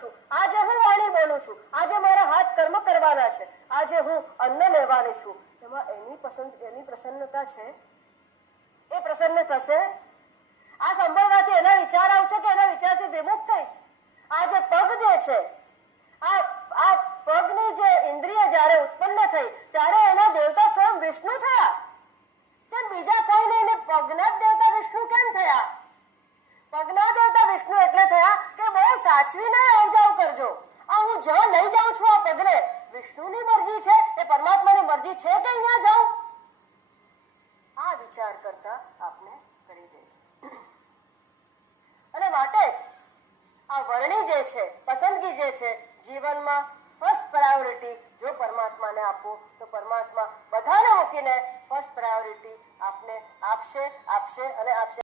છું, આજે હું વાણી બોલું છું, આજે મારા હાથ કર્મ કરવાના છે, આજે હું અન્ન લેવાની છું, એમાં એની પ્રસન્નતા છે, એ પ્રસન્ન થશે? આ સાંભળવાથી એના વિચાર આવશે કે એના વિચારથી વિમુખ થઈશ? આ જે પગ જે છે, આ પગની જે ઇન્દ્રિય જ્યારે ઉત્પન્ન થઈ ત્યારે એના દેવતા સ્વયં વિષ્ણુ થયા, કેમ બીજા કોઈ નહીં? પગના જ દેવતા વિષ્ણુ કેમ થયા? પગના દેવતા વિષ્ણુ એટલે થયા કે બહુ સાચવીને આવજાવ કરજો, આ હું જ્યાં લઈ જાઉં છું આ પગને, વિષ્ણુની મરજી છે, એ પરમાત્માની મરજી છે કે અહીંયા જાઉં? આ વિચાર કરતા આપને કરી દેશે. અને માટે જ આ વર્ણી જે છે, પસંદગી જે છે, જીવનમાં ફર્સ્ટ પ્રાયોરિટી જો પરમાત્માને આપો તો પરમાત્મા બધાને મૂકીને ફર્સ્ટ પ્રાયોરિટી આપને આપશે અને આપશે.